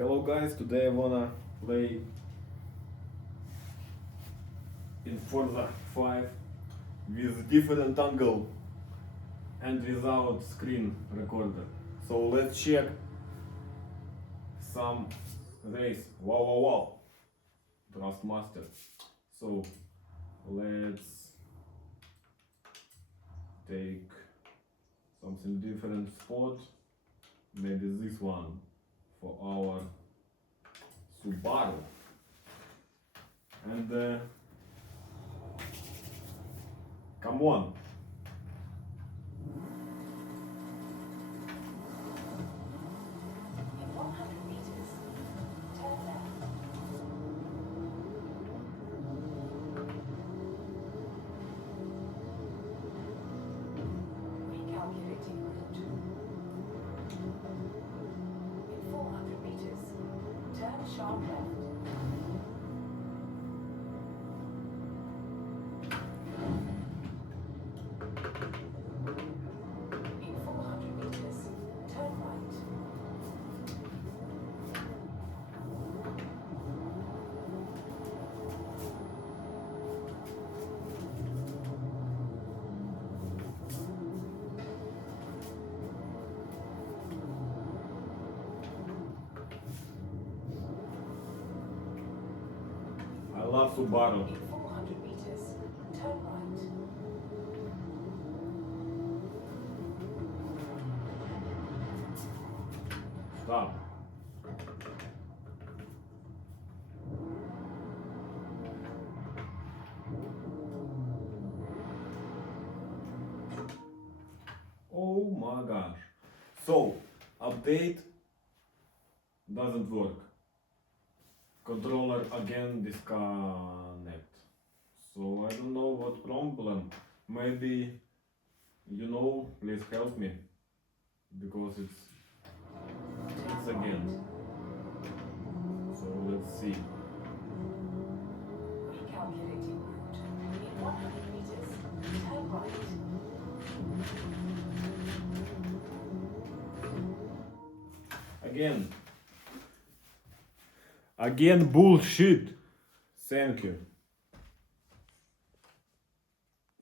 Hello guys, today I wanna play in Forza 5 with different angle and without screen recorder. So let's check some race. Wow. Thrustmaster. So let's take something different spot. Maybe this one for our Subaru. And come on. In 100 meters, turn left. Recalculating route. In 400 meters, turn sharp left. In 400 meters, turn right. I love Subaru. In 400 meters, turn right. Stop. Oh my gosh. So, update doesn't work. Controller again disconnect. So I don't know what problem. Maybe you know, please help me. Because it's again. So let's see. Recalculating route. In 100 meters, turn right. Again bullshit. Thank you.